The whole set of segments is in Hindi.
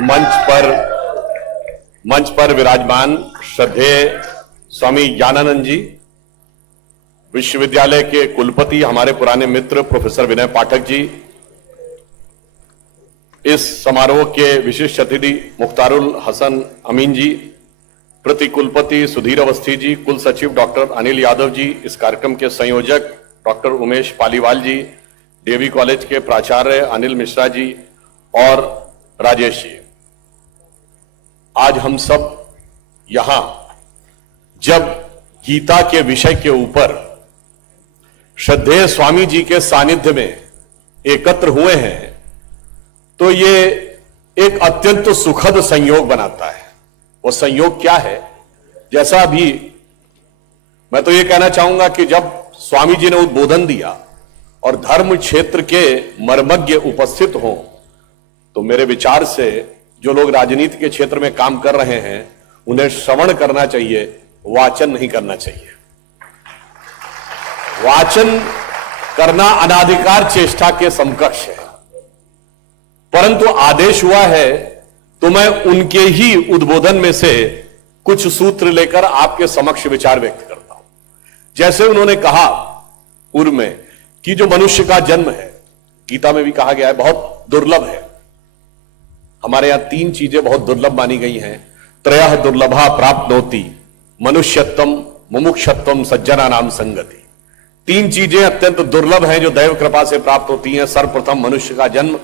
मंच पर विराजमान श्रद्धेय स्वामी ज्ञानानंद जी, विश्वविद्यालय के कुलपति, हमारे पुराने मित्र प्रोफेसर विनय पाठक जी, इस समारोह के विशिष्ट अतिथि मुख्तारुल हसन अमीन जी, प्रति कुलपति सुधीर अवस्थी जी, कुल सचिव डॉक्टर अनिल यादव जी, इस कार्यक्रम के संयोजक डॉक्टर उमेश पालीवाल जी, डीएवी कॉलेज के प्राचार्य अनिल मिश्रा जी और राजेश जी। आज हम सब यहां जब गीता के विषय के ऊपर श्रद्धेय स्वामी जी के सानिध्य में एकत्र हुए हैं तो ये एक अत्यंत सुखद संयोग बनाता है। वो संयोग क्या है? जैसा अभी मैं तो ये कहना चाहूंगा कि जब स्वामी जी ने उद्बोधन दिया और धर्म क्षेत्र के मर्मज्ञ उपस्थित हों तो मेरे विचार से जो लोग राजनीति के क्षेत्र में काम कर रहे हैं उन्हें श्रवण करना चाहिए, वाचन नहीं करना चाहिए। वाचन करना अनाधिकार चेष्टा के समकक्ष है, परंतु आदेश हुआ है तो मैं उनके ही उद्बोधन में से कुछ सूत्र लेकर आपके समक्ष विचार व्यक्त करता हूं। जैसे उन्होंने कहा पूर्व में कि जो मनुष्य का जन्म है, गीता में भी कहा गया है, बहुत दुर्लभ है। हमारे यहां तीन चीजें बहुत दुर्लभ मानी गई हैं। त्रयः दुर्लभा प्राप्नोति, मनुष्यत्वम, मुमुक्षत्वम, सज्जनानाम संगति। तीन चीजें अत्यंत दुर्लभ हैं जो दैव कृपा से प्राप्त होती हैं। सर्वप्रथम मनुष्य का जन्म,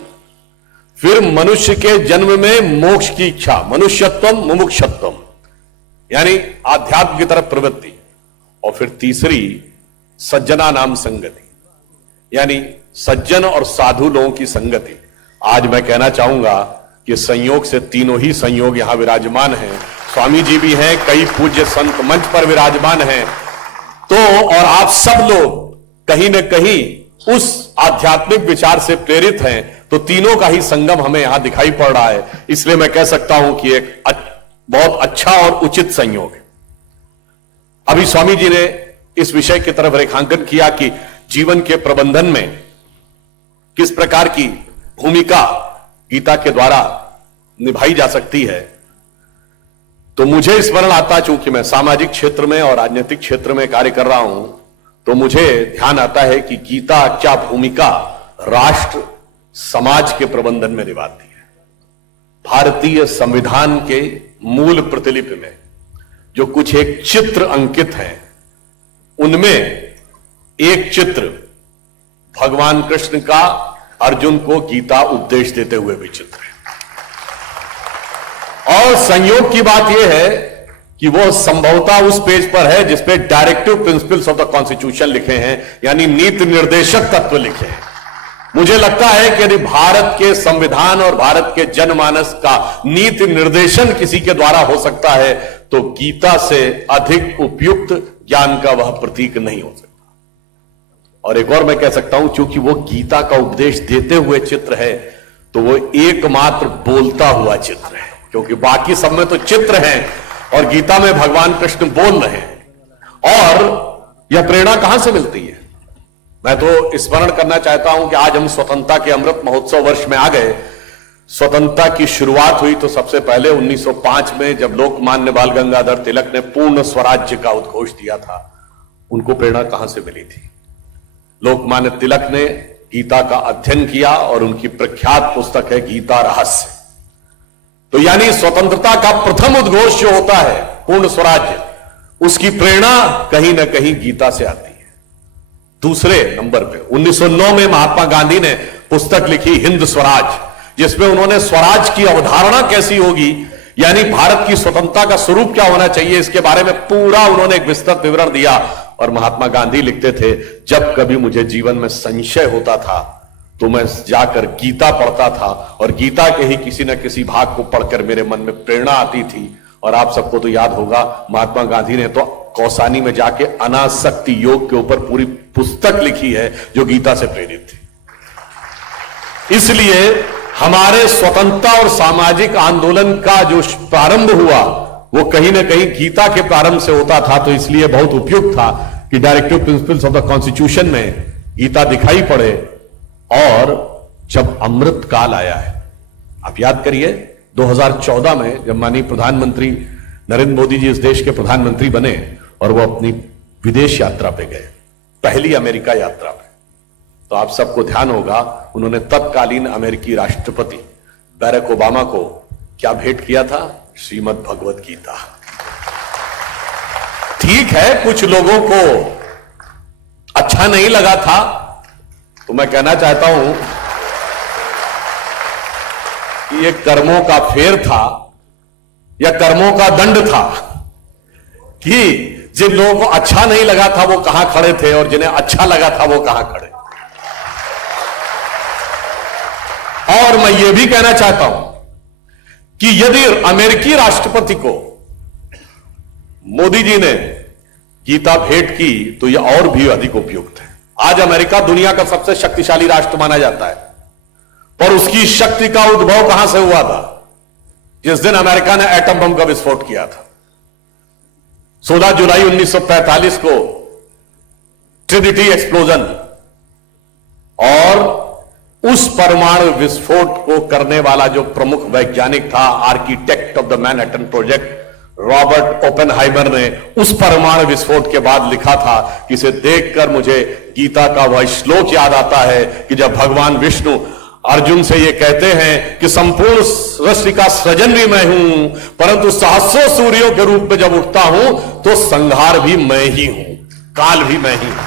फिर मनुष्य के जन्म में मोक्ष की इच्छा, मनुष्यत्वम मुमुक्षत्वम, यानी आध्यात्म की तरफ प्रवृत्ति, और फिर तीसरी सज्जना नाम संगति, यानी सज्जन और साधु लोगों की संगति। आज मैं कहना चाहूंगा कि संयोग से तीनों ही संयोग यहां विराजमान हैं। स्वामी जी भी हैं, कई पूज्य संत मंच पर विराजमान हैं, तो और आप सब लोग कहीं न कहीं उस आध्यात्मिक विचार से प्रेरित हैं, तो तीनों का ही संगम हमें यहां दिखाई पड़ रहा है। इसलिए मैं कह सकता हूं कि एक बहुत अच्छा और उचित संयोग है। अभी स्वामी जी ने इस विषय की तरफ रेखांकन किया कि जीवन के प्रबंधन में किस प्रकार की भूमिका गीता के द्वारा निभाई जा सकती है। तो मुझे स्मरण आता, चूंकि मैं सामाजिक क्षेत्र में और राजनीतिक क्षेत्र में कार्य कर रहा हूं, तो मुझे ध्यान आता है कि गीता क्या भूमिका राष्ट्र समाज के प्रबंधन में निभाती है। भारतीय संविधान के मूल प्रतिलिपि में जो कुछ एक चित्र अंकित हैं, उनमें एक चित्र भगवान कृष्ण का अर्जुन को गीता उपदेश देते हुए भी चित्र है। और संयोग की बात यह है कि वो संभवतः उस पेज पर है जिसपे directive principles of the constitution लिखे हैं, यानी नीति निर्देशक तत्व लिखे हैं। मुझे लगता है कि यदि भारत के संविधान और भारत के जनमानस का नीति निर्देशन किसी के द्वारा हो सकता है तो गीता से अधिक उपयुक्त ज्ञान का वह प्रतीक नहीं हो सकता। और एक और मैं कह सकता हूं, चूंकि वो गीता का उपदेश देते हुए चित्र है तो वो एकमात्र बोलता हुआ चित्र है, क्योंकि बाकी सब में तो चित्र हैं और गीता में भगवान कृष्ण बोल रहे हैं। और यह प्रेरणा कहां से मिलती है? मैं तो स्मरण करना चाहता हूं कि आज हम स्वतंत्रता के अमृत महोत्सव वर्ष में आ गए। स्वतंत्रता की शुरुआत हुई तो सबसे पहले 1905 में जब लोकमान्य बाल गंगाधर तिलक ने पूर्ण स्वराज्य का उद्घोष दिया था। उनको प्रेरणा कहां से मिली थी? लोकमान्य तिलक ने गीता का अध्ययन किया और उनकी प्रख्यात पुस्तक है गीता रहस्य। तो यानी स्वतंत्रता का प्रथम उद्घोष जो होता है, पूर्ण स्वराज्य, उसकी प्रेरणा कहीं ना कहीं गीता से आती है। दूसरे नंबर पे 1909 में महात्मा गांधी ने पुस्तक लिखी हिंद स्वराज, जिसमें उन्होंने स्वराज की अवधारणा कैसी होगी, यानी भारत की स्वतंत्रता का स्वरूप क्या होना चाहिए, इसके बारे में पूरा उन्होंने एक विस्तृत विवरण दिया। और महात्मा गांधी लिखते थे, जब कभी मुझे जीवन में संशय होता था तो मैं जाकर गीता पढ़ता था और गीता के ही किसी न किसी भाग को पढ़कर मेरे मन में प्रेरणा आती थी। और आप सबको तो याद होगा, महात्मा गांधी ने तो कौसानी में जाके अनासक्ति योग के ऊपर पूरी पुस्तक लिखी है जो गीता से प्रेरित थी। इसलिए हमारे स्वतंत्रता और सामाजिक आंदोलन का जो प्रारंभ हुआ वो कहीं ना कहीं गीता के प्रारंभ से होता था। तो इसलिए बहुत उपयुक्त था कि directive principles of the constitution में गीता दिखाई पड़े। और जब अमृत काल आया है, आप याद करिए, 2014 में जब माननीय प्रधानमंत्री नरेंद्र मोदी जी इस देश के प्रधानमंत्री बने और वो अपनी विदेश यात्रा पे गए, पहली अमेरिका यात्रा पे, तो आप सबको ध्यान होगा उन्होंने तत्कालीन अमेरिकी राष्ट्रपति बैरक ओबामा को क्या भेंट किया था? श्रीमद् भगवत गीता। ठीक है, कुछ लोगों को अच्छा नहीं लगा था, तो मैं कहना चाहता हूं कि ये कर्मों का फेर था या कर्मों का दंड था कि जिन लोगों को अच्छा नहीं लगा था वो कहां खड़े थे और जिन्हें अच्छा लगा था वो कहां खड़े। और मैं ये भी कहना चाहता हूं कि यदि अमेरिकी राष्ट्रपति को मोदी जी ने गीता भेंट की तो यह और भी अधिक उपयुक्त है। आज अमेरिका दुनिया का सबसे शक्तिशाली राष्ट्र माना जाता है, पर उसकी शक्ति का उद्भव कहां से हुआ था? जिस दिन अमेरिका ने एटम बम का विस्फोट किया था 16 जुलाई 1945 को, ट्रिनिटी एक्सप्लोजन। और उस परमाणु विस्फोट को करने वाला जो प्रमुख वैज्ञानिक था, architect of the Manhattan project, Robert Oppenheimer ने उस परमाणु विस्फोट के बाद लिखा था कि इसे देखकर मुझे गीता का वह श्लोक याद आता है कि जब भगवान विष्णु अर्जुन से ये कहते हैं कि संपूर्ण सृष्टि का सृजन भी मैं हूं, परंतु सहस्रों सूर्यों के रूप में जब उठता हूं तो संहार भी मैं ही हूं, काल भी मैं ही हूं।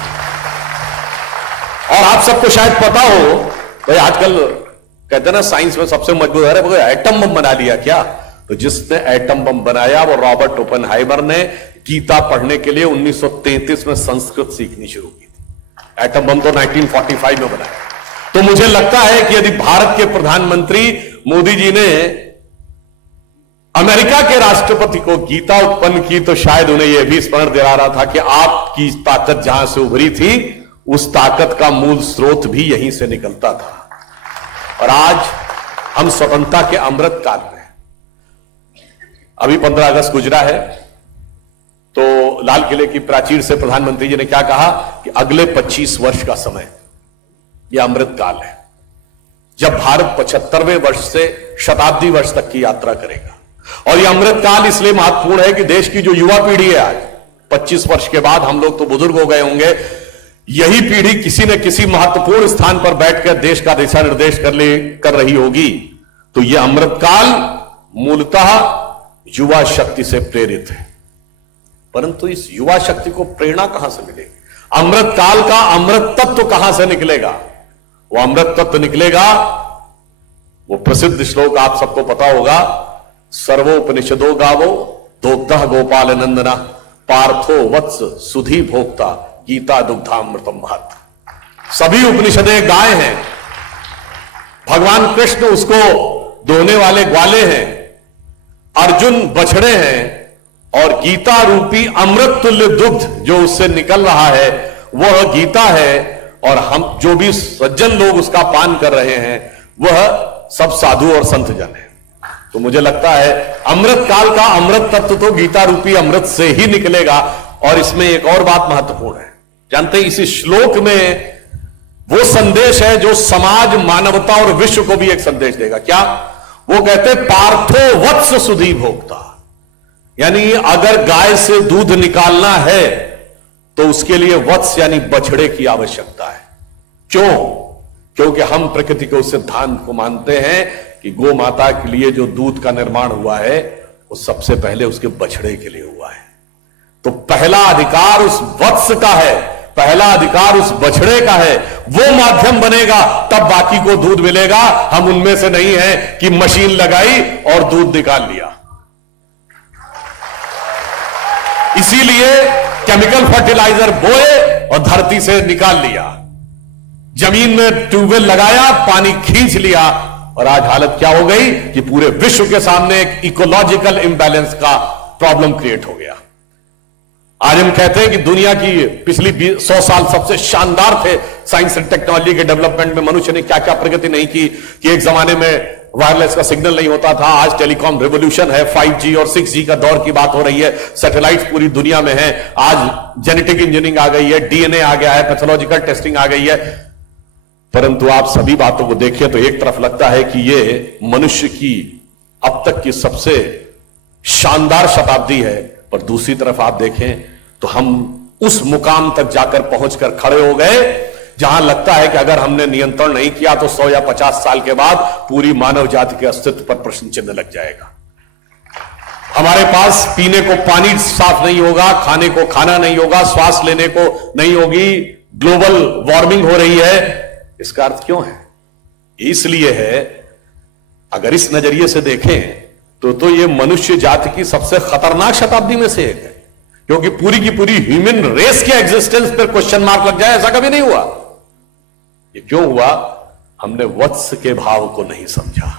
और आप सबको शायद पता हो, भाई आजकल कहते हैं ना साइंस में सबसे मजबूत है, वो एटम बम बना लिया क्या? तो जिसने एटम बम बनाया वो रॉबर्ट ओपेनहाइमर ने गीता पढ़ने के लिए 1933 में संस्कृत सीखनी शुरू की थी। एटम बम तो 1945 में बनाया। तो मुझे लगता है कि यदि भारत के प्रधानमंत्री मोदी जी ने अमेरिका के राष्ट्रपति को गीता उत्पन्न की तो शायद उन्हें यह भी स्मरण दिला रहा था कि आपकी ताकत जहां से उभरी थी उस ताकत का मूल स्रोत भी यहीं से निकलता था। और आज हम स्वतंत्रता के अमृत काल में, अभी 15 अगस्त गुजरा है, तो लाल किले की प्राचीर से प्रधानमंत्री जी ने क्या कहा कि अगले 25 वर्ष का समय यह अमृत काल है, जब भारत 75वें वर्ष से शताब्दी वर्ष तक की यात्रा करेगा। और यह अमृत काल इसलिए महत्वपूर्ण है कि देश की जो युवा पीढ़ी है आज 25 वर्ष के बाद, हम लोग तो बुजुर्ग हो गए होंगे, यही पीढ़ी किसी न किसी महत्वपूर्ण स्थान पर बैठकर देश का दिशा निर्देश कर रही होगी। तो यह अमृत काल मूलतः युवा शक्ति से प्रेरित है, परंतु इस युवा शक्ति को प्रेरणा कहां से मिलेगी? अमृत काल का अमृत तत्व कहां से निकलेगा? वो अमृत तत्व निकलेगा, वो प्रसिद्ध श्लोक आप सबको पता होगा, सर्वोपनिषदो गावो दोग्धः गोपाल नंदना पार्थो वत्स सुधी भोक्ता गीता दुग्धामृतम महत्। सभी उपनिषदें गाय हैं, भगवान कृष्ण उसको दोहने वाले ग्वाले हैं, अर्जुन बछड़े हैं और गीता रूपी अमृत तुल्य दुग्ध जो उससे निकल रहा है वह गीता है। और हम जो भी सज्जन लोग उसका पान कर रहे हैं वह सब साधु और संत जन है। तो मुझे लगता है अमृत काल का अमृत तत्व तो गीता रूपी अमृत से ही निकलेगा। और इसमें एक और बात महत्वपूर्ण है, जानते हैं इसी श्लोक में वो संदेश है जो समाज, मानवता और विश्व को भी एक संदेश देगा। क्या? वो कहते पार्थो वत्स सुधी भोक्ता, यानी अगर गाय से दूध निकालना है तो उसके लिए वत्स यानी बछड़े की आवश्यकता है। क्यों? क्योंकि हम प्रकृति के उस सिद्धांत को मानते हैं कि गौ माता के लिए जो दूध का निर्माण हुआ है वो सबसे पहले उसके बछड़े के लिए हुआ है। तो पहला अधिकार उस वत्स का है, पहला अधिकार उस बछड़े का है, वो माध्यम बनेगा तब बाकी को दूध मिलेगा। हम उनमें से नहीं है कि मशीन लगाई और दूध निकाल लिया। इसीलिए केमिकल फर्टिलाइजर बोए और धरती से निकाल लिया, जमीन में ट्यूबवेल लगाया, पानी खींच लिया, और आज हालत क्या हो गई कि पूरे विश्व के सामने एक इकोलॉजिकल इंबैलेंस का प्रॉब्लम क्रिएट हो गया। आज हम कहते हैं कि दुनिया की पिछली 100 साल सबसे शानदार थे साइंस एंड टेक्नोलॉजी के डेवलपमेंट में। मनुष्य ने क्या क्या प्रगति नहीं की कि एक जमाने में वायरलेस का सिग्नल नहीं होता था, आज टेलीकॉम रिवॉल्यूशन है, 5G और 6G का दौर की बात हो रही है, सैटेलाइट्स पूरी दुनिया में है, आज जेनेटिक इंजीनियरिंग आ गई है, DNA आ गया है, पैथोलॉजिकल टेस्टिंग आ गई है। परंतु आप सभी बातों को देखिए तो एक तरफ लगता है कि ये मनुष्य की अब तक की सबसे शानदार शताब्दी है। पर दूसरी तरफ आप देखें तो हम उस मुकाम तक जाकर पहुंचकर खड़े हो गए जहां लगता है कि अगर हमने नियंत्रण नहीं किया तो 100 या 50 साल के बाद पूरी मानव जाति के अस्तित्व पर प्रश्न चिन्ह लग जाएगा। हमारे पास पीने को पानी साफ नहीं होगा, खाने को खाना नहीं होगा, श्वास लेने को नहीं होगी, ग्लोबल वार्मिंग हो रही है। इसका अर्थ क्यों है? इसलिए है, अगर इस नजरिए से देखें तो ये मनुष्य जाति की सबसे खतरनाक शताब्दी में से एक है, क्योंकि पूरी की पूरी ह्यूमन रेस के एग्जिस्टेंस पर क्वेश्चन मार्क लग जाए, ऐसा कभी नहीं हुआ। ये क्यों हुआ? हमने वत्स के भाव को नहीं समझा,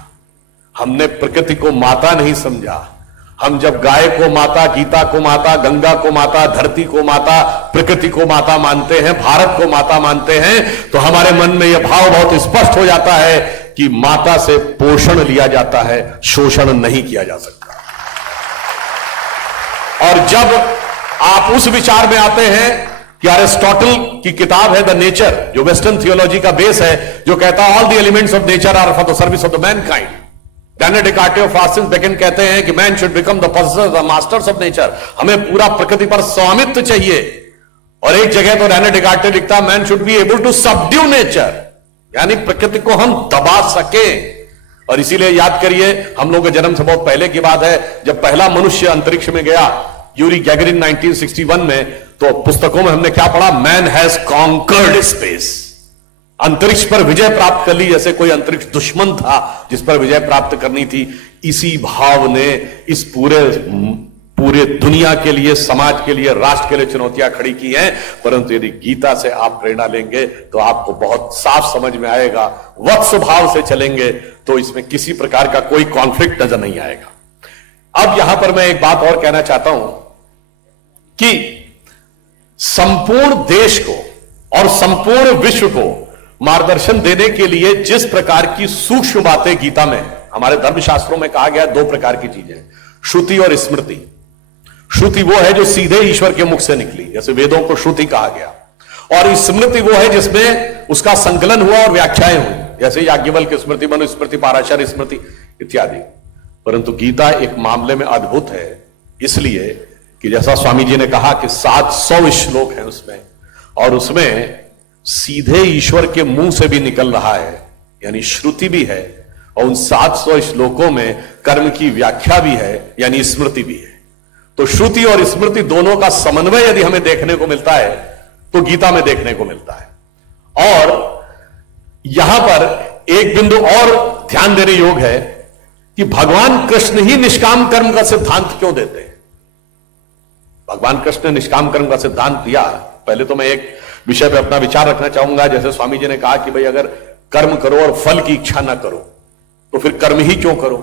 हमने प्रकृति को माता नहीं समझा। हम जब गाय को माता, गीता को माता, गंगा को माता, धरती को माता, प्रकृति को माता मानते हैं, भारत को माता मानते हैं, तो हमारे मन में यह भाव बहुत स्पष्ट हो जाता है कि माता से पोषण लिया जाता है, शोषण नहीं किया जा सकता। और जब आप उस विचार में आते हैं कि अरिस्टोटल की किताब है द नेचर, जो वेस्टर्न थियोलॉजी का बेस है, जो कहता है all the elements of nature are for the service of the mankind. Rene Descartes और फ्रांसिस बेकन कहते हैं कि man should become the possessors, the masters of nature. हमें पूरा प्रकृति पर स्वामित्व चाहिए। और एक जगह तो रेने डेकार्टे लिखता है man should be able to subdue nature, यानी प्रकृति को हम दबा सके। और इसीलिए याद करिए, हम लोग के जन्म से बहुत पहले की बात है, जब पहला मनुष्य अंतरिक्ष में गया यूरी गैगरिन 1961 में, तो पुस्तकों में हमने क्या पढ़ा? मैन हैज कॉन्कर्ड स्पेस, अंतरिक्ष पर विजय प्राप्त कर ली, जैसे कोई अंतरिक्ष दुश्मन था जिस पर विजय प्राप्त करनी थी। इसी भाव ने इस पूरे दुनिया के लिए, समाज के लिए, राष्ट्र के लिए चुनौतियां खड़ी की हैं। परंतु यदि गीता से आप प्रेरणा लेंगे तो आपको बहुत साफ समझ में आएगा, वत्स भाव से चलेंगे तो इसमें किसी प्रकार का कोई कॉन्फ्लिक्ट नजर नहीं आएगा। अब यहां पर मैं एक बात और कहना चाहता हूं कि संपूर्ण देश को और संपूर्ण विश्व को मार्गदर्शन देने के लिए जिस प्रकार की सूक्ष्म बातें गीता में, हमारे धर्मशास्त्रों में कहा गया, दो प्रकार की चीजें, श्रुति और स्मृति। श्रुति वो है जो सीधे ईश्वर के मुख से निकली, जैसे वेदों को श्रुति कहा गया, और स्मृति वो है जिसमें उसका संकलन हुआ और व्याख्याएं हुई, जैसे याज्ञवल्क्य स्मृति, मनुस्मृति, पाराशर स्मृति इत्यादि। परंतु गीता एक मामले में अद्भुत है, इसलिए कि जैसा स्वामी जी ने कहा कि 700 श्लोक हैं उसमें, और उसमें सीधे ईश्वर के मुंह से भी निकल रहा है, यानी श्रुति भी है, और उन 700 श्लोकों में कर्म की व्याख्या भी है, यानी स्मृति भी है। तो श्रुति और स्मृति दोनों का समन्वय यदि हमें देखने को मिलता है तो गीता में देखने को मिलता है। और यहां पर एक बिंदु और ध्यान देने योग्य है कि भगवान कृष्ण ही निष्काम कर्म का सिद्धांत क्यों देते हैं। भगवान कृष्ण ने निष्काम कर्म का सिद्धांत दिया। पहले तो मैं एक विषय पर अपना विचार रखना चाहूंगा, जैसे स्वामी जी ने कहा कि भाई अगर कर्म करो और फल की इच्छा ना करो तो फिर कर्म ही क्यों करो।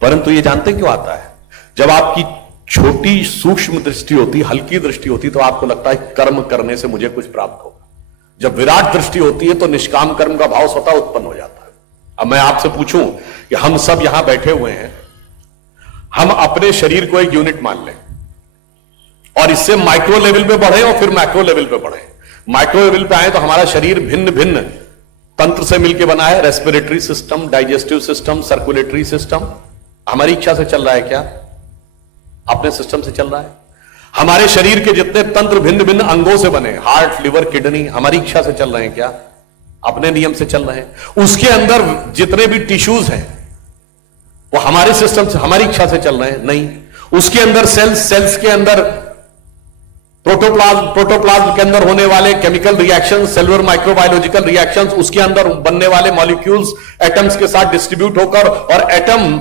परंतु ये जानते क्यों आता है? जब आपकी छोटी सूक्ष्म दृष्टि होती, हल्की दृष्टि होती, तो आपको लगता है कर्म करने से मुझे कुछ प्राप्त होगा। जब विराट दृष्टि होती है तो निष्काम कर्म का भाव स्वतः उत्पन्न हो जाता है। अब मैं आपसे पूछूं कि हम सब यहां बैठे हुए हैं, हम अपने शरीर को एक यूनिट मान लें और इससे माइक्रो लेवल पे बढ़े और फिर मैक्रो लेवल पे बढ़े। माइक्रो लेवल पे आए तो हमारा शरीर भिन्न भिन्न तंत्र से मिलकर बना है, respiratory system, digestive system, circulatory system. हमारी इच्छा से चल रहा है क्या? अपने सिस्टम से चल रहा है। हमारे शरीर के जितने तंत्र भिन्न भिन्न अंगों से बने, हार्ट, लिवर, किडनी, हमारी इच्छा से चल रहे हैं क्या? अपने नियम से चल रहे हैं। उसके अंदर जितने भी टिश्यूज हैं वो हमारे सिस्टम से, हमारी इच्छा से चल रहे हैं? नहीं। उसके अंदर सेल्स के अंदर प्रोटोप्लाज्म के अंदर होने वाले chemical reaction, cellular microbiological reaction, उसके अंदर बनने वाले मॉलिक्यूल्स एटम्स के साथ डिस्ट्रीब्यूट होकर, और एटम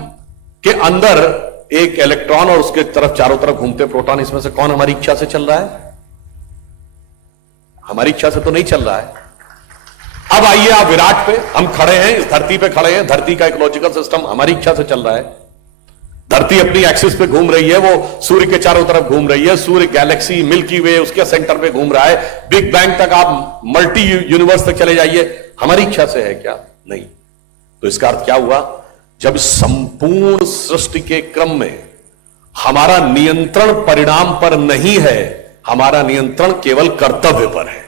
के अंदर एक इलेक्ट्रॉन और उसके तरफ चारों तरफ घूमते प्रोटॉन, इसमें से कौन हमारी इच्छा से चल रहा है? हमारी इच्छा से तो नहीं चल रहा है। अब आइए आप विराट पे, हम खड़े हैं, इस धरती पे खड़े हैं, धरती का इकोलॉजिकल सिस्टम हमारी इच्छा से चल रहा है। धरती अपनी एक्सिस पे घूम रही है, वो सूर्य के चारों तरफ घूम रही है, सूर्य गैलेक्सी मिल्की वे उसके सेंटर पे घूम रहा है, बिग बैंग तक आप मल्टी यूनिवर्स तक चले जाइए, हमारी इच्छा से है क्या? नहीं। तो इसका अर्थ क्या हुआ? जब संपूर्ण सृष्टि के क्रम में हमारा नियंत्रण परिणाम पर नहीं है, हमारा नियंत्रण केवल कर्तव्य पर है।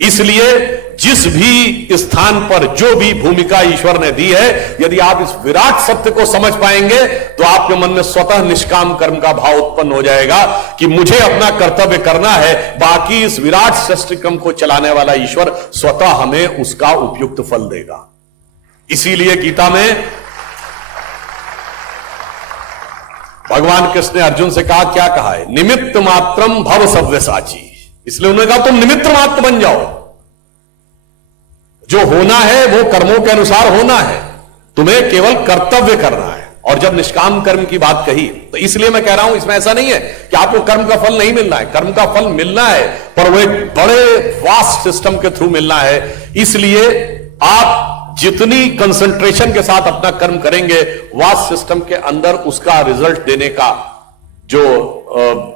इसलिए जिस भी स्थान पर जो भी भूमिका ईश्वर ने दी है, यदि आप इस विराट सत्य को समझ पाएंगे तो आपके मन में स्वतः निष्काम कर्म का भाव उत्पन्न हो जाएगा कि मुझे अपना कर्तव्य करना है, बाकी इस विराट सृष्टि क्रम को चलाने वाला ईश्वर स्वतः हमें उसका उपयुक्त फल देगा। इसीलिए गीता में भगवान कृष्ण ने अर्जुन से कहा, क्या कहा है? निमित्त मात्रम भव सव्यसाची। इसलिए उन्होंने कहा तुम निमित्त मात्र बन जाओ, जो होना है वो कर्मों के अनुसार होना है, तुम्हें केवल कर्तव्य करना है। और जब निष्काम कर्म की बात कही तो इसलिए मैं कह रहा हूं, इसमें ऐसा नहीं है कि आपको कर्म का फल नहीं मिलना है, कर्म का फल मिलना है, पर वो एक बड़े वास्ट सिस्टम के थ्रू मिलना है। इसलिए आप जितनी कंसंट्रेशन के साथ अपना कर्म करेंगे, वास्ट सिस्टम के अंदर उसका रिजल्ट देने का जो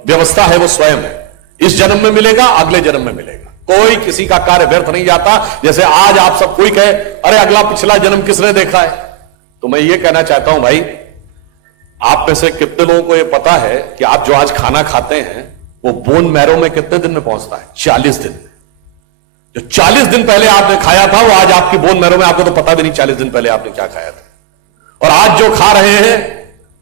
व्यवस्था है वो स्वयं है। इस जन्म में मिलेगा, अगले जन्म में मिलेगा। कोई किसी का कार्य व्यर्थ नहीं जाता। जैसे आज आप सब कोई कहे अरे अगला पिछला जन्म किसने देखा है, तो मैं ये कहना चाहता हूं भाई, आप में से कितने लोगों को ये पता है कि आप जो आज खाना खाते हैं वो बोन मैरो में कितने दिन में पहुंचता है? 40 दिन। जो 40 दिन पहले आपने खाया था वो आज आपकी बोन मैरो में, आपको तो पता भी नहीं 40 दिन पहले आपने क्या खाया था। और आज जो खा रहे हैं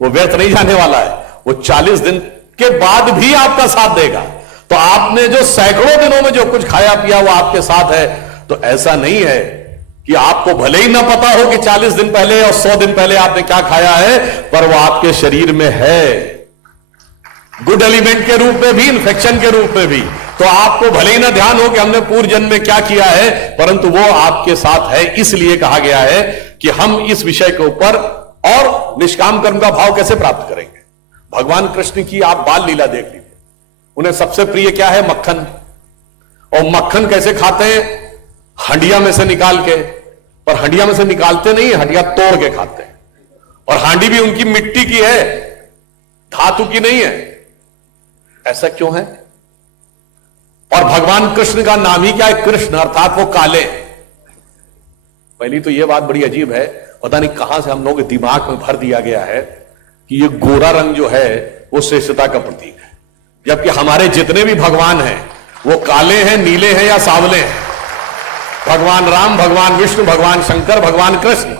वो व्यर्थ नहीं जाने वाला है, वो 40 दिन के बाद भी आपका साथ देगा। तो आपने जो सैकड़ों दिनों में जो कुछ खाया पिया वो आपके साथ है। तो ऐसा नहीं है कि आपको भले ही ना पता हो कि 40 दिन पहले और 100 दिन पहले आपने क्या खाया है, पर वो आपके शरीर में है, गुड एलिमेंट के रूप में भी, इन्फेक्शन के रूप में भी। तो आपको भले ही ना ध्यान हो कि हमने पूर्व जन्म में क्या किया है, परंतु वो आपके साथ है। इसलिए कहा गया है कि हम इस विषय के ऊपर और निष्काम कर्म का भाव कैसे प्राप्त करेंगे। भगवान कृष्ण की आप बाल लीला देख लीजिए, उन्हें सबसे प्रिय क्या है? मक्खन। और मक्खन कैसे खाते हैं? हंडिया में से निकाल के, पर हंडिया में से निकालते नहीं, हंडिया तोड़ के खाते हैं। और हांडी भी उनकी मिट्टी की है, धातु की नहीं है। ऐसा क्यों है? और भगवान कृष्ण का नाम ही क्या है? कृष्ण, अर्थात वो काले। पहली तो यह बात बड़ी अजीब है, पता नहीं कहां से हम लोग के दिमाग में भर दिया गया है कि ये गोरा रंग जो है वो श्रेष्ठता का प्रतीक है, जबकि हमारे जितने भी भगवान हैं वो काले हैं, नीले हैं या सांवले हैं। भगवान राम, भगवान विष्णु, भगवान शंकर, भगवान कृष्ण।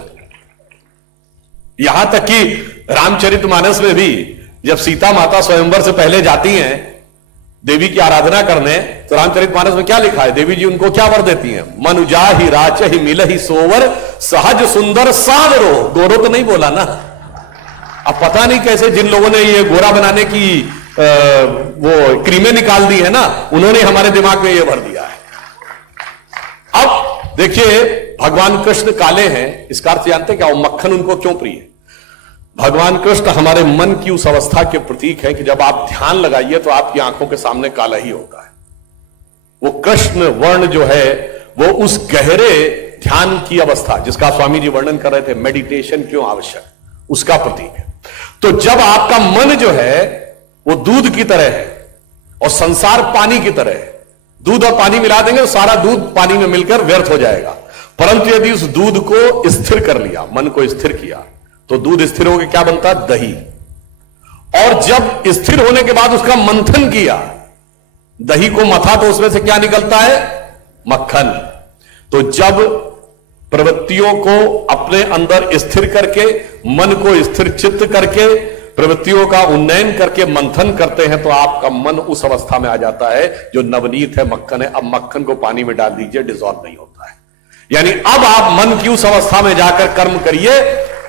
यहां तक कि रामचरितमानस में भी जब सीता माता स्वयंवर से पहले जाती हैं देवी की आराधना करने, तो रामचरितमानस में क्या लिखा है? देवी जी उनको क्या वर देती हैं? मनुजा ही राच ही मिल ही सोवर, सहज सुंदर सादरो। गोरो तो नहीं बोला ना। अब पता नहीं कैसे जिन लोगों ने ये गोरा बनाने की वो क्रीमें निकाल दी है ना, उन्होंने हमारे दिमाग में ये भर दिया है। अब देखिए, भगवान कृष्ण काले हैं, इसका अर्थ जानते क्या? वो मक्खन उनको क्यों प्रिय है? भगवान कृष्ण हमारे मन की उस अवस्था के प्रतीक है कि जब आप ध्यान लगाइए तो आपकी आंखों के सामने काला ही होता है। वो कृष्ण वर्ण जो है वो उस गहरे ध्यान की अवस्था, जिसका स्वामी जी वर्णन कर रहे थे, मेडिटेशन क्यों आवश्यक, उसका प्रतीक है। तो जब आपका मन जो है वो दूध की तरह है और संसार पानी की तरह है, दूध और पानी मिला देंगे तो सारा दूध पानी में मिलकर व्यर्थ हो जाएगा। परंतु यदि उस दूध को स्थिर कर लिया, मन को स्थिर किया, तो दूध स्थिर होकर क्या बनता है? दही। और जब स्थिर होने के बाद उसका मंथन किया, दही को मथा, तो उसमें से क्या निकलता है? मक्खन। तो जब प्रवृत्तियों को अपने अंदर स्थिर करके, मन को स्थिर चित्त करके, प्रवृत्तियों का उन्नयन करके मंथन करते हैं, तो आपका मन उस अवस्था में आ जाता है जो नवनीत है, मक्खन है। अब मक्खन को पानी में डाल दीजिए, डिसॉल्व नहीं होता है। यानी अब आप मन की उस अवस्था में जाकर कर्म करिए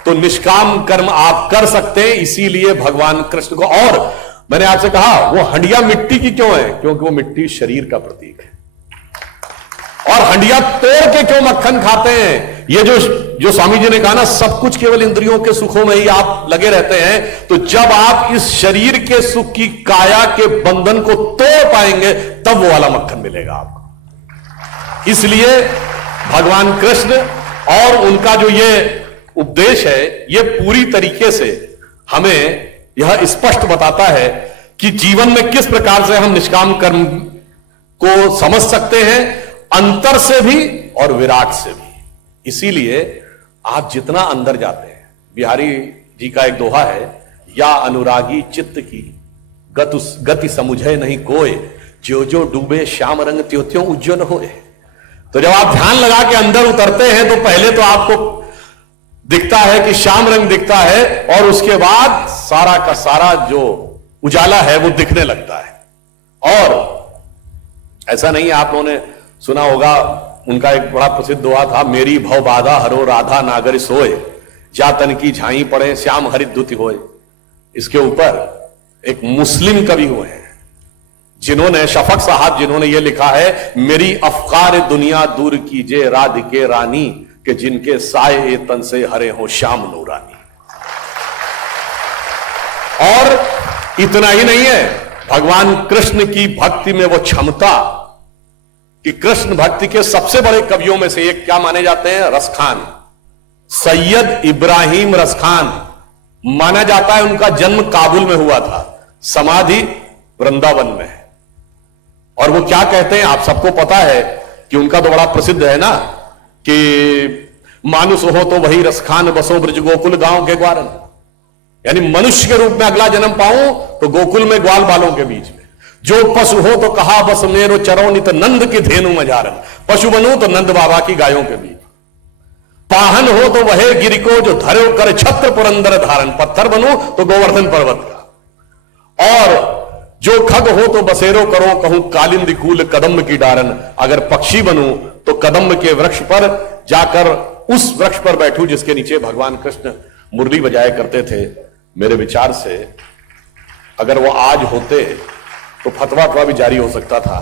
तो निष्काम कर्म आप कर सकते हैं। इसीलिए भगवान कृष्ण को, और मैंने आपसे कहा वो हंडिया मिट्टी की क्यों है? क्योंकि वो मिट्टी शरीर का प्रतीक है। और हंडिया तोड़ के क्यों मक्खन खाते हैं? ये जो स्वामी जी ने कहा ना, सब कुछ केवल इंद्रियों के सुखों में ही आप लगे रहते हैं। तो जब आप इस शरीर के सुख की काया के बंधन को तोड़ पाएंगे, तब वो वाला मक्खन मिलेगा आपको। इसलिए भगवान कृष्ण और उनका जो ये उपदेश है, ये पूरी तरीके से हमें यह स्पष्ट बताता है कि जीवन में किस प्रकार से हम निष्काम कर्म को समझ सकते हैं, अंतर से भी और विराट से भी। इसीलिए आप जितना अंदर जाते हैं, बिहारी जी का एक दोहा है, या अनुरागी चित्त की गति समुझे नहीं कोय, जो जो डूबे श्याम रंग त्यों त्यों उज्ज्वल होए। तो जब आप ध्यान लगा के अंदर उतरते हैं तो पहले तो आपको दिखता है कि श्याम रंग दिखता है, और उसके बाद सारा का सारा जो उजाला है वो दिखने लगता है। और ऐसा नहीं है, आप लोगों ने सुना होगा, उनका एक बड़ा प्रसिद्ध दोहा था, मेरी भव बाधा हरो राधा नागर सोए, जा तन की झाई पड़े श्याम हरित दुति होए। इसके ऊपर एक मुस्लिम कवि हुए हैं जिन्होंने, शफक साहब, जिन्होंने ये लिखा है, मेरी अफकार दुनिया दूर कीजिए राधिके रानी, के जिनके साए तन से हरे हो श्याम नूरानी। और इतना ही नहीं है, भगवान कृष्ण की भक्ति में वो क्षमता कि कृष्ण भक्ति के सबसे बड़े कवियों में से एक क्या माने जाते हैं? रसखान, सैयद इब्राहिम रसखान। माना जाता है उनका जन्म काबुल में हुआ था, समाधि वृंदावन में है। और वो क्या कहते हैं, आप सबको पता है कि उनका तो बड़ा प्रसिद्ध है ना, कि मानुष हो तो वही रसखान, बसो ब्रज गोकुल गांव के ग्वारन। यानी मनुष्य के रूप में अगला जन्म पाऊं तो गोकुल में ग्वाल बालों के बीच में। जो पशु हो तो कहा बस मेरो चरो नित नंद की धेनु मजारन। पशु बनूं तो नंद बाबा की गायों के बीच। पाहन हो तो वह गिरि को जो धरो कर छत्र पुरंदर धारण। पत्थर बनूं तो गोवर्धन पर्वत का। और जो खग हो तो बसेरो करो कहूं कालिंदी कूल कदम्ब की डारन। अगर पक्षी बनूं तो कदम्ब के वृक्ष पर जाकर उस वृक्ष पर बैठूं जिसके नीचे भगवान कृष्ण मुरली बजाया करते थे। मेरे विचार से अगर वो आज होते तो फतवा भी जारी हो सकता था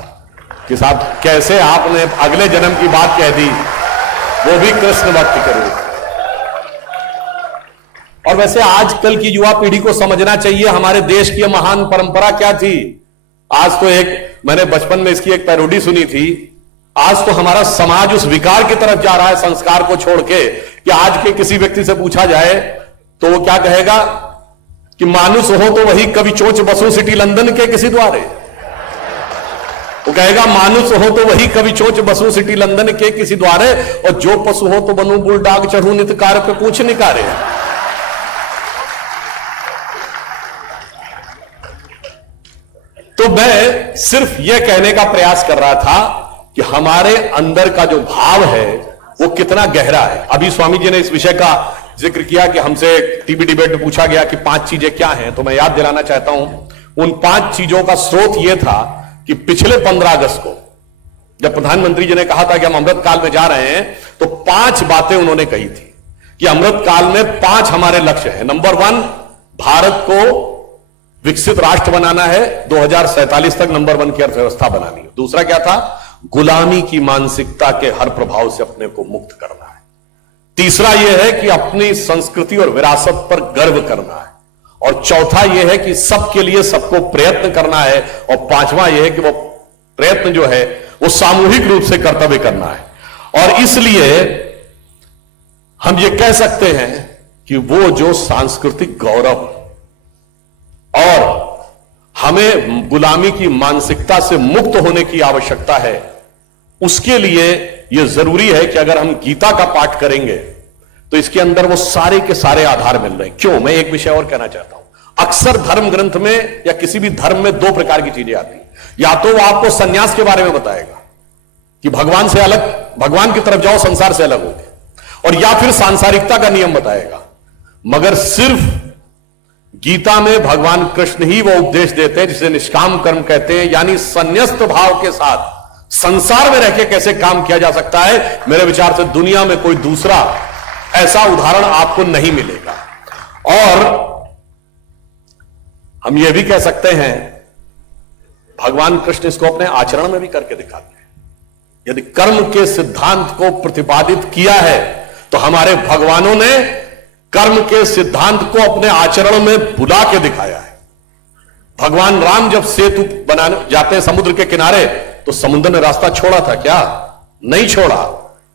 कि साहब कैसे आपने अगले जन्म की बात कह दी, वो भी कृष्ण भक्ति के रूप। और वैसे आजकल की युवा पीढ़ी को समझना चाहिए हमारे देश की महान परंपरा क्या थी। आज तो एक मैंने बचपन में इसकी एक पैरोडी सुनी थी, आज तो हमारा समाज उस विकार की तरफ जा रहा है संस्कार को छोड़ के, कि आज के किसी व्यक्ति से पूछा जाए तो वो क्या कहेगा कि मानुष हो तो वही कवि चोच बसो सिटी लंदन के किसी द्वारे। वो कहेगा मानुष हो तो वही कवि चोच बसो सिटी लंदन के किसी द्वारे, और जो पशु हो तो बनू बुलडाग चढ़ू नित कार्य पे पूछ निकारे। तो मैं सिर्फ यह कहने का प्रयास कर रहा था कि हमारे अंदर का जो भाव है वो कितना गहरा है। अभी स्वामी जी ने इस विषय का जिक्र किया कि हमसे टीवी डिबेट में पूछा गया कि 5 चीजें क्या हैं, तो मैं याद दिलाना चाहता हूं उन 5 चीजों का स्रोत यह था कि पिछले 15 अगस्त को जब प्रधानमंत्री जी ने कहा था कि हम अमृत काल में जा रहे हैं, तो 5 बातें उन्होंने कही थी कि अमृत काल में 5 हमारे लक्ष्य हैं। नंबर 1, भारत को विकसित राष्ट्र बनाना है, 2047 तक नंबर 1 की अर्थव्यवस्था बनानी है। दूसरा क्या था? गुलामी की मानसिकता के हर प्रभाव से अपने को मुक्त करना है। तीसरा यह है कि अपनी संस्कृति और विरासत पर गर्व करना है। और चौथा यह है कि सबके लिए सबको प्रयत्न करना है। और 5वां यह है कि वो प्रयत्न जो है वो सामूहिक रूप से कर्तव्य करना है। और इसलिए हम ये कह सकते हैं कि वो जो सांस्कृतिक गौरव और हमें गुलामी की मानसिकता से मुक्त होने की आवश्यकता है, उसके लिए यह जरूरी है कि अगर हम गीता का पाठ करेंगे तो इसके अंदर वो सारे के सारे आधार मिल रहे हैं। क्यों? मैं एक विषय और कहना चाहता हूं। अक्सर धर्म ग्रंथ में या किसी भी धर्म में 2 प्रकार की चीजें आती हैं। या तो वो आपको सन्यास के बारे में बताएगा कि भगवान से अलग, भगवान की तरफ जाओ, संसार से अलग होगे, और या फिर सांसारिकता का नियम बताएगा। मगर सिर्फ गीता में भगवान कृष्ण ही वो उपदेश देते हैं जिसे निष्काम कर्म कहते हैं, यानी संन्यस्त भाव के साथ संसार में रह के कैसे काम किया जा सकता है। मेरे विचार से दुनिया में कोई दूसरा ऐसा उदाहरण आपको नहीं मिलेगा। और हम यह भी कह सकते हैं भगवान कृष्ण इसको अपने आचरण में भी करके दिखाते हैं। यदि कर्म के सिद्धांत को प्रतिपादित किया है तो हमारे भगवानों ने कर्म के सिद्धांत को अपने आचरण में बुला के दिखाया है। भगवान राम जब सेतु बनाने जाते हैं समुद्र के किनारे, तो समुद्र ने रास्ता छोड़ा था क्या? नहीं छोड़ा,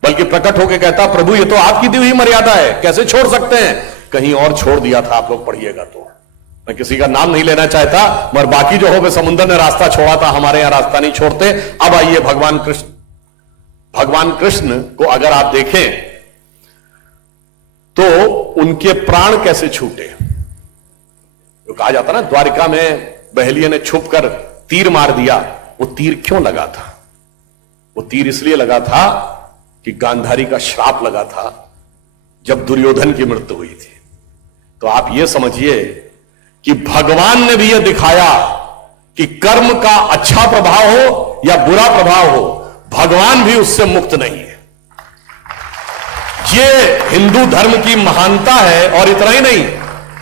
बल्कि प्रकट होकर कहता प्रभु ये तो आपकी दी हुई मर्यादा है, कैसे छोड़ सकते हैं? कहीं और छोड़ दिया था, आप लोग पढ़िएगा तो। मैं किसी का नाम नहीं लेना चाहता, मगर बाकी जो हो गए समुद्र ने रास्ता छोड़ा था, हमारे यहां रास्ता नहीं छोड़ते। अब आइए भगवान कृष्ण को अगर आप देखें तो उनके प्राण कैसे छूटे। तो कहा जाता ना, द्वारिका में बहेलिया ने छुपकर तीर मार दिया। वो तीर क्यों लगा था? वो तीर इसलिए लगा था कि गांधारी का श्राप लगा था जब दुर्योधन की मृत्यु हुई थी। तो आप ये समझिए कि भगवान ने भी यह दिखाया कि कर्म का अच्छा प्रभाव हो या बुरा प्रभाव हो, भगवान भी उससे मुक्त नहीं है। ये हिंदू धर्म की महानता है। और इतना ही नहीं,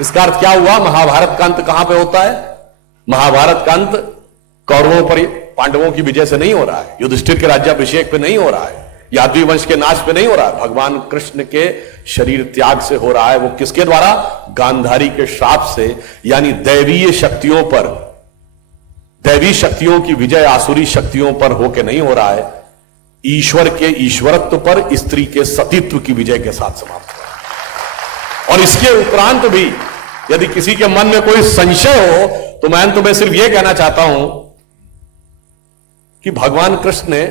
इसका अर्थ क्या हुआ? महाभारत का अंत कहां पे होता है? महाभारत का अंत कौरवों पर पांडवों की विजय से नहीं हो रहा है, युधिष्ठिर के राज्याभिषेक पे नहीं हो रहा है, यादवी वंश के नाश पे नहीं हो रहा है, भगवान कृष्ण के शरीर त्याग से हो रहा है। वो किसके द्वारा? गांधारी के श्राप से। यानी दैवीय शक्तियों पर, दैवी शक्तियों की विजय आसुरी शक्तियों पर होके नहीं हो रहा है, ईश्वर के ईश्वरत्व पर स्त्री के सतीत्व की विजय के साथ समाप्त हो रहा है। और इसके उपरांत भी यदि किसी के मन में कोई संशय हो तो मैं सिर्फ यह कहना चाहता हूं कि भगवान कृष्ण ने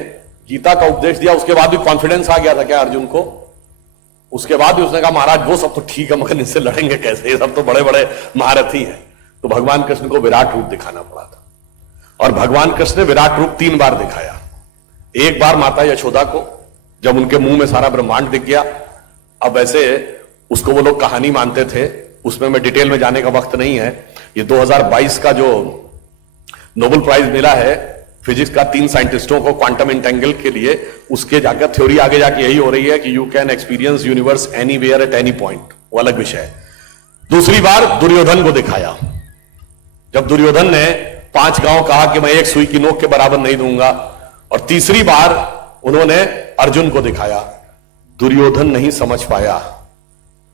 गीता का उपदेश दिया, उसके बाद भी कॉन्फिडेंस आ गया था क्या अर्जुन को? उसके बाद भी उसने कहा महाराज वो सब तो ठीक है, मगर इनसे लड़ेंगे कैसे? ये सब तो बड़े बड़े महारथी हैं। तो भगवान कृष्ण को विराट रूप दिखाना पड़ा था। और भगवान कृष्ण ने विराट रूप 3 बार दिखाया। एक बार माता यशोदा को, जब उनके मुंह में सारा ब्रह्मांड दिख गया। अब वैसे उसको वो लोग कहानी मानते थे, उसमें मैं डिटेल में जाने का वक्त नहीं है। ये 2022 का जो नोबेल प्राइज मिला है फिजिक्स का 3 साइंटिस्टों को क्वांटम इंटेंगल के लिए, उसके जाकर थ्योरी आगे जाके यही हो रही है कि you can experience universe anywhere at any point. वो अलग विषय है। दूसरी बार दुर्योधन को दिखाया, जब दुर्योधन ने 5 गांव कहा कि मैं एक सुई की नोक के बराबर नहीं दूंगा। और तीसरी बार उन्होंने अर्जुन को दिखाया। दुर्योधन नहीं समझ पाया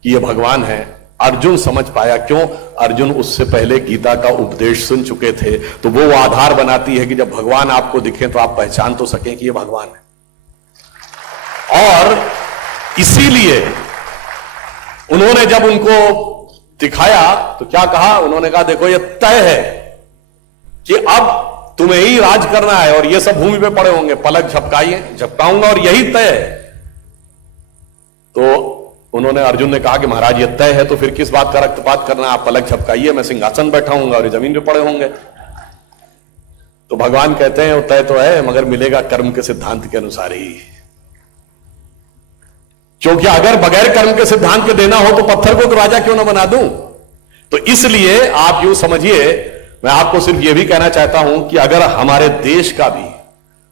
कि यह भगवान है, अर्जुन समझ पाया। क्यों? अर्जुन उससे पहले गीता का उपदेश सुन चुके थे। तो वो आधार बनाती है कि जब भगवान आपको दिखे तो आप पहचान तो सकें कि यह भगवान है। और इसीलिए उन्होंने जब उनको दिखाया तो क्या कहा? उन्होंने कहा देखो यह तय है कि अब तुम्हें ही राज करना है और ये सब भूमि पे पड़े होंगे, पलक झपकाऊंगा और यही तय है। तो उन्होंने, अर्जुन ने कहा कि महाराज ये तय है तो फिर किस बात का रक्तपात करना है? आप पलक झपकाइए, मैं सिंहासन बैठाऊंगा और ये जमीन पे पड़े होंगे। तो भगवान कहते हैं वो तय तो है, मगर मिलेगा कर्म के सिद्धांत के अनुसार ही। क्योंकि अगर बगैर कर्म के सिद्धांत के देना हो तो पत्थर को तो राजा क्यों ना बना दूं? तो इसलिए आप यूं समझिए, मैं आपको सिर्फ यह भी कहना चाहता हूं कि अगर हमारे देश का भी,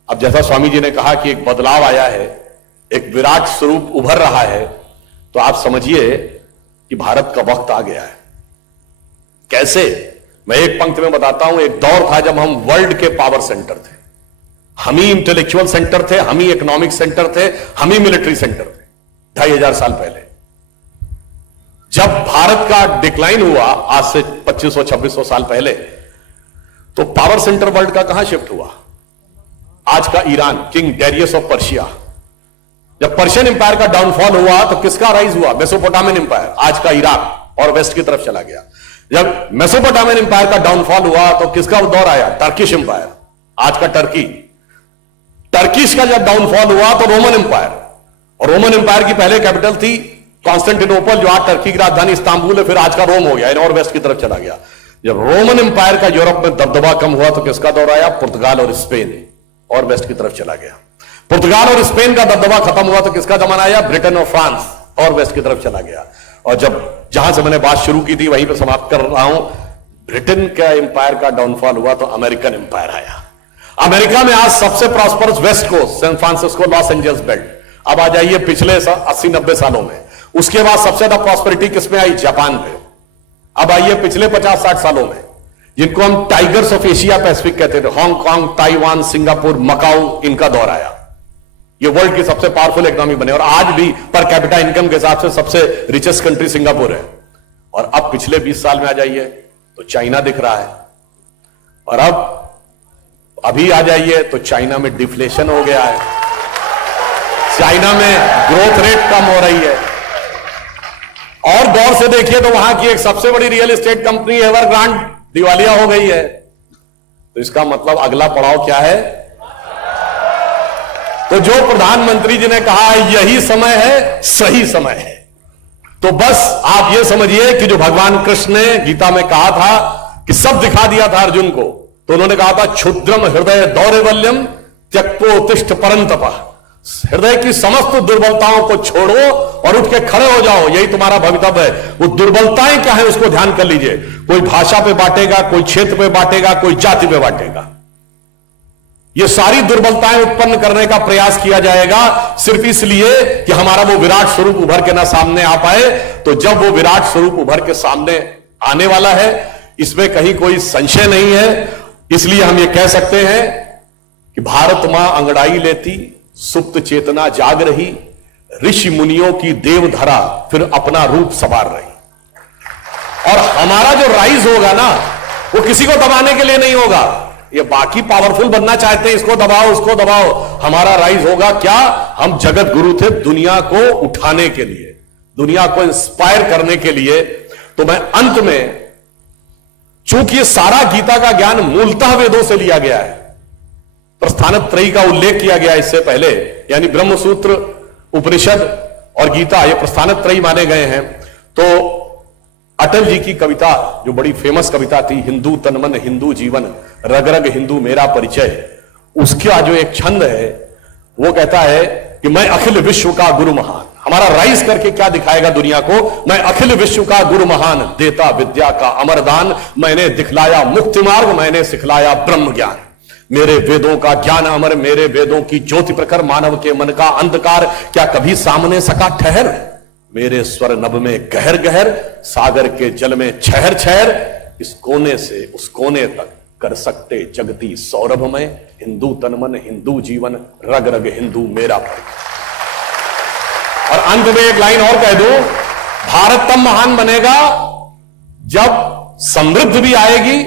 अब जैसा स्वामी जी ने कहा कि एक बदलाव आया है, एक विराट स्वरूप उभर रहा है, तो आप समझिए कि भारत का वक्त आ गया है। कैसे? मैं एक पंक्ति में बताता हूं। एक दौर था जब हम वर्ल्ड के पावर सेंटर थे, हम ही इंटेलेक्चुअल सेंटर थे, हम ही इकोनॉमिक सेंटर थे, हम ही मिलिट्री सेंटर थे। 2500 साल पहले जब भारत का डिक्लाइन हुआ, आज से 2500-2600 साल पहले, तो पावर सेंटर वर्ल्ड का कहां शिफ्ट हुआ? आज का Iran, king Darius of Persia. जब पर्शियन एम्पायर का डाउनफॉल हुआ तो किसका राइज हुआ? मेसोपोटामियन एम्पायर, आज का इराक और वेस्ट की तरफ चला गया। जब मेसोपोटामियन एम्पायर का डाउनफॉल हुआ तो किसका दौर आया? टर्किश एम्पायर, आज का टर्की। टर्किश का जब डाउनफॉल हुआ तो रोमन एम्पायर, और रोमन एम्पायर की पहले कैपिटल थी कॉन्स्टेंटिनोपल, जो आज टर्की की राजधानी इस्तांबुल है, फिर आज का रोम हो गया, और वेस्ट की तरफ चला गया। जब रोमन एम्पायर का यूरोप में दबदबा कम हुआ तो किसका दौर आया? पुर्तगाल और स्पेन, और वेस्ट की तरफ चला गया। पुर्तगाल और स्पेन का दबदबा खत्म हुआ तो किसका जमाना आया? ब्रिटेन और फ्रांस, और वेस्ट की तरफ चला गया। और जब जहां से मैंने बात शुरू की थी वहीं पर समाप्त कर रहा हूं, ब्रिटेन का एम्पायर का डाउनफॉल हुआ तो अमेरिकन एम्पायर आया। अमेरिका में आज सबसे prosperous west coast, San Francisco, Los Angeles belt. अब आ जाइए पिछले 80-90 सालों में, उसके बाद सबसे ज्यादा प्रॉस्पेरिटी किसमें आई? जापान पे। अब आइए पिछले 50-60 सालों में, जिनको हम टाइगर्स ऑफ एशिया पैसिफिक कहते थे, हांगकांग, ताइवान, सिंगापुर, मकाऊ, इनका दौर आया। ये वर्ल्ड की सबसे पावरफुल इकोनॉमी बने, और आज भी पर कैपिटा इनकम के हिसाब से सबसे रिचेस्ट कंट्री सिंगापुर है। और अब पिछले 20 साल में आ जाइए तो चाइना दिख रहा है, और अब अभी आ जाइए तो चाइना में डिफ्लेशन हो गया है, चाइना में ग्रोथ रेट कम हो रही है। और गौर से देखिए तो वहां की एक सबसे बड़ी रियल एस्टेट कंपनी एवरग्रांड दिवालिया हो गई है। तो इसका मतलब अगला पड़ाव क्या है? तो जो प्रधानमंत्री जी ने कहा यही समय है, सही समय है। तो बस आप ये समझिए कि जो भगवान कृष्ण ने गीता में कहा था कि सब दिखा दिया था अर्जुन को, तो उन्होंने कहा था क्षुद्रम हृदय दौर्बल्यम त्यक्तोत्तिष्ठ परंतपः, हृदय की समस्त दुर्बलताओं को छोड़ो और उठ के खड़े हो जाओ, यही तुम्हारा भवितव्य है। वो दुर्बलताएं क्या है उसको ध्यान कर लीजिए। कोई भाषा पे बांटेगा, कोई क्षेत्र पे बांटेगा, कोई जाति पे बांटेगा। ये सारी दुर्बलताएं उत्पन्न करने का प्रयास किया जाएगा सिर्फ इसलिए कि हमारा वो विराट स्वरूप उभर के ना सामने आ पाए। तो जब वो विराट स्वरूप उभर के सामने आने वाला है, इसमें कहीं कोई संशय नहीं है। इसलिए हम ये कह सकते हैं कि भारत मां अंगड़ाई लेती, सुप्त चेतना जाग रही, ऋषि मुनियों की देवधरा फिर अपना रूप संवार रही। और हमारा जो राइज होगा ना, वो किसी को दबाने के लिए नहीं होगा। ये बाकी पावरफुल बनना चाहते हैं, इसको दबाओ उसको दबाओ, हमारा राइज होगा क्या? हम जगत गुरु थे दुनिया को उठाने के लिए, दुनिया को इंस्पायर करने के लिए। तो मैं अंत में, चूंकि ये सारा गीता का ज्ञान मूलतः वेदों से लिया गया है, प्रस्थानत्रयी का उल्लेख किया गया इससे पहले, यानी ब्रह्मसूत्र, उपनिषद और गीता ये प्रस्थानत्रयी माने गए हैं। तो अटल जी की कविता जो बड़ी फेमस कविता थी, हिंदू तन मन हिंदू जीवन, रग रग हिंदू मेरा परिचय, उसका जो एक छंद है वो कहता है कि मैं अखिल विश्व का गुरु महान। हमारा राइज करके क्या दिखाएगा दुनिया को? मैं अखिल विश्व का गुरु महान, देता विद्या का अमरदान, मैंने दिखलाया मुक्ति मार्ग, मैंने सिखलाया ब्रह्म ज्ञान। मेरे वेदों का ज्ञान अमर, मेरे वेदों की ज्योति प्रखर, मानव के मन का अंधकार क्या कभी सामने सका ठहर। मेरे स्वर नभ में गहर गहर, सागर के जल में छहर छहर, इस कोने से उस कोने तक कर सकते जगती सौरभ में, हिंदू तन मन हिंदू जीवन, रग रग हिंदू मेरा परिचय। और अंत में एक लाइन और कह दूं, भारत तब महान बनेगा जब समृद्ध भी आएगी,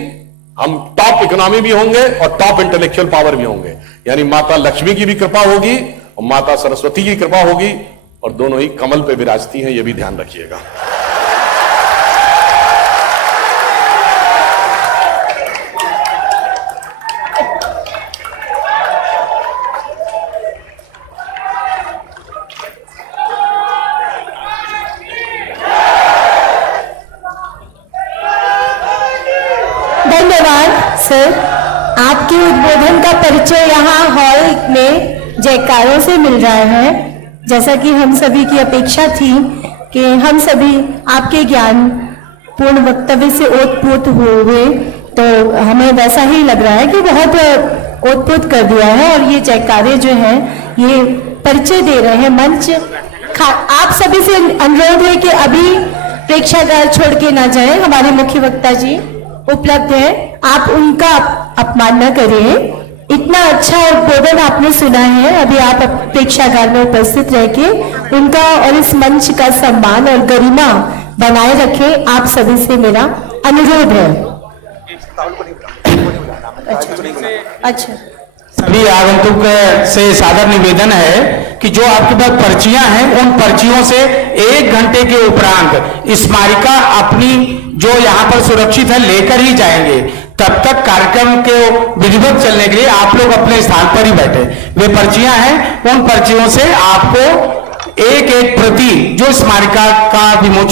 हम टॉप इकोनॉमी भी होंगे और टॉप इंटेलेक्चुअल पावर भी होंगे। यानी माता लक्ष्मी की भी कृपा होगी और माता सरस्वती की कृपा होगी, और दोनों ही कमल पे विराजती हैं, यह भी ध्यान रखिएगा। धन्यवाद सर, आपके उद्बोधन का परिचय यहाँ हॉल में जयकारों से मिल रहा है। जैसा कि हम सभी की अपेक्षा थी कि हम सभी आपके ज्ञान पूर्ण वक्तव्य से ओतप्रोत हुए, तो हमें वैसा ही लग रहा है कि बहुत ओतप्रोत कर दिया है। और ये जयकारे जो हैं ये परिचय दे रहे हैं मंच। आप सभी से अनुरोध है कि अभी प्रेक्षागार छोड़ के ना जाएं, हमारे मुख्य वक्ता जी उपलब्ध है, आप उनका अपमान न करिए। इतना अच्छा उद्बोधन आपने सुना है, अभी आप प्रेक्षागार में उपस्थित रह के उनका और इस मंच का सम्मान और गरिमा बनाए रखें, आप सभी से मेरा अनुरोध है। अच्छा, सभी आगंतुक से सादर निवेदन है कि जो आपके पास पर्चियां हैं, उन पर्चियों से 1 घंटे के उपरांत स्मारिका अपनी जो यहाँ पर सुरक्षित है लेकर ही जाएंगे। तब तक कार्यक्रम के विधिवत चलने के लिए आप लोग अपने स्थान पर ही बैठे। वे पर्चियां हैं, उन पर्चियों से आपको एक एक प्रति जो स्मारिका का विमोचन